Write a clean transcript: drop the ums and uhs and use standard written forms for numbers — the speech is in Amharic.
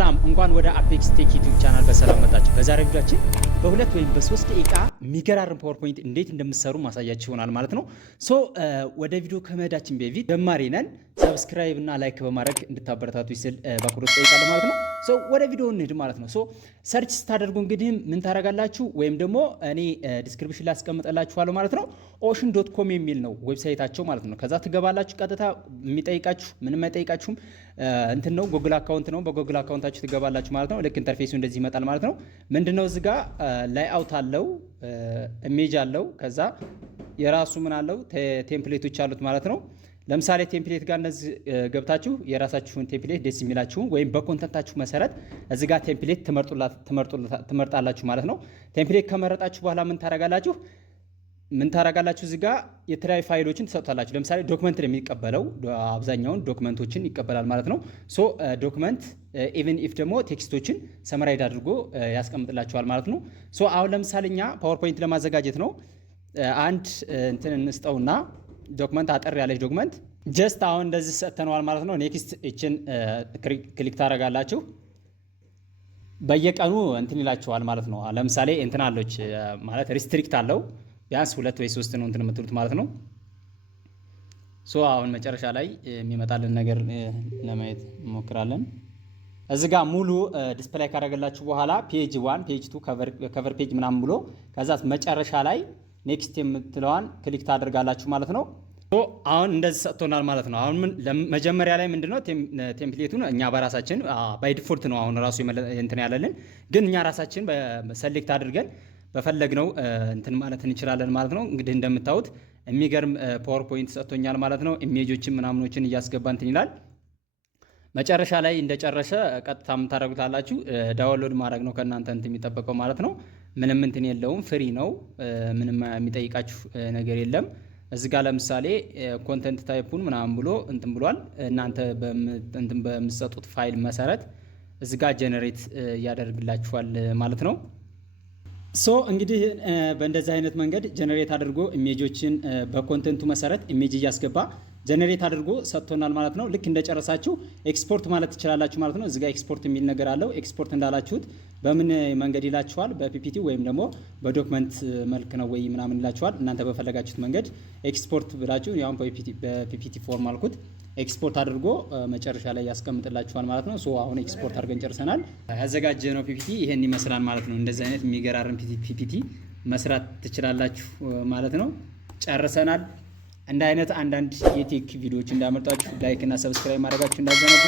ሰላም እንኳን ወደ አፔክስ ቴክ ዩቲዩብ ቻናል በሰላም መጣችሁ። በዛሬው ቪዲዮአችን በሁለት ወይም በሶስት ደቂቃ የሚገራርም ፓወርፖይንት እንዴት እንደምትሰሩ ማሳያችሁ ይሆናል ማለት ነው። ወደ ቪዲዮ ከመሄዳችን በፊት ጀማሪ ነን፣ ሰብስክራይብ እና ላይክ በማድረግ እንድታበረታቱ ይስል በአክብሮት ጠይቃለሁ ማለት ነው። ወደ ቪዲዮ እንሂድ ማለት ነው። ሰርች ስታደርጉ እንግዲህ ምን ታደርጋላችሁ? ወይም ደግሞ እኔ ዲስክሪፕሽን ላይ አስቀምጥላችኋለሁ ማለት ነው። ocean.com የሚል ነው ዌብሳይታቸው ማለት ነው። ከዛ ትገባላችሁ። ቀጥታ የሚጠይቃችሁ ምንም አይጠይቃችሁም። እንትን ነው ጉግል አካውንት ነው። በጉግል አካውንታችሁ ትገባላችሁ ማለት ነው። ልክ ኢንተርፌሱ እንደዚህ ይመጣል ማለት ነው። ምንድነው እዚህ ጋር ላይአውት አለው፣ ኢሜጅ አለው፣ ከዛ የራሱ ምን አለው ቴምፕሌቶች አሉት ማለት ነው። ለምሳሌ ቴምፕሌት ጋር እነዚህ ገብታችሁ የራሳችሁን ቴምፕሌት ደስ የሚላችሁ ወይም በኮንተንታችሁ መሰረት እዚህ ጋር ቴምፕሌት ትመርጣላችሁ ማለት ነው። ቴምፕሌት ከመረጣችሁ በኋላ ምን ታረጋላችሁ? እዚህ ጋር የተለያዩ ፋይሎችን ትሰጡታላችሁ። ለምሳሌ ዶክመንት ነው የሚቀበለው፣ አብዛኛውን ዶክመንቶችን ይቀበላል ማለት ነው። ዶክመንት ኢቭን ኢፍ ደግሞ ቴክስቶችን ሰመራይድ አድርጎ ያስቀምጥላችኋል ማለት ነው። አሁን ለምሳሌ እኛ ፓወርፖይንት ለማዘጋጀት ነው አንድ እንትን እንስጠውና ዶክመንት አጠር ያለች ዶክመንት ጀስት አሁን እንደዚህ ሰጥተነዋል ማለት ነው። ኔክስት እችን ክሊክ ታደርጋላችሁ። በየቀኑ እንትን ይላችኋል ማለት ነው። ለምሳሌ እንትን አለች ማለት ሪስትሪክት አለው፣ ቢያንስ 2 ወይ 3 ነው እንትን የምትሉት ማለት ነው። አሁን መጨረሻ ላይ የሚመጣልን ነገር ለማየት እንሞክራለን። እዚህ ጋር ሙሉ ዲስፕላይ ካደረገላችሁ በኋላ ፔጅ 1 ፔጅ 2 ከቨር ፔጅ ምናምን ብሎ ከዛ መጨረሻ ላይ ኔክስት የምትለዋን ክሊክ ታደርጋላችሁ ማለት ነው። አሁን እንደዚህ ሰጥቶናል ማለት ነው። አሁን መጀመሪያ ላይ ምንድነው ቴምፕሌቱን እኛ በራሳችን ባይ ዲፎልት ነው አሁን ራሱ እንትን ያለልን፣ ግን እኛ ራሳችን በሰሌክት አድርገን በፈለግነው እንትን ማለት እንችላለን ማለት ነው። እንግዲህ እንደምታዩት የሚገርም ፓወርፖይንት ሰጥቶኛል ማለት ነው። ኢሜጆችን ምናምኖችን እያስገባ እንትን ይላል። መጨረሻ ላይ እንደጨረሰ ቀጥታ የምታደርጉታላችሁ ዳውንሎድ ማድረግ ነው ከእናንተ እንትን የሚጠበቀው ማለት ነው። ምንም እንትን የለውም፣ ፍሪ ነው። ምንም የሚጠይቃችሁ ነገር የለም። እዚህ ጋር ለምሳሌ ኮንተንት ታይፑን ምናምን ብሎ እንትን ብሏል። እናንተ በምትሰጡት ፋይል መሰረት እዚህ ጋር ጀነሬት ያደርግላችኋል ማለት ነው። እንግዲህ በእንደዚህ አይነት መንገድ ጀነሬት አድርጎ ኢሜጆችን በኮንተንቱ መሰረት ኢሜጅ እያስገባ ጀነሬት አድርጎ ሰጥቶናል ማለት ነው። ልክ እንደጨረሳችሁ ኤክስፖርት ማለት ትችላላችሁ ማለት ነው። እዚህ ጋር ኤክስፖርት የሚል ነገር አለው። ኤክስፖርት እንዳላችሁት በምን መንገድ ይላችኋል? በፒፒቲ ወይም ደግሞ በዶክመንት መልክ ነው ወይ ምናምን ይላችኋል። እናንተ በፈለጋችሁት መንገድ ኤክስፖርት ብላችሁ ያው በፒፒቲ ፎርም አልኩት ኤክስፖርት አድርጎ መጨረሻ ላይ ያስቀምጥላችኋል ማለት ነው። አሁን ኤክስፖርት አድርገን ጨርሰናል። ያዘጋጀነው ፒፒቲ ይሄን ይመስላል ማለት ነው። እንደዚህ አይነት የሚገራርም ፒፒቲ መስራት ትችላላችሁ ማለት ነው። ጨርሰናል። እንደ አይነት አንዳንድ የቴክ ቪዲዮዎች እንዳመጣችሁ ላይክ እና ሰብስክራይብ ማድረጋችሁ እንዳዘነጉ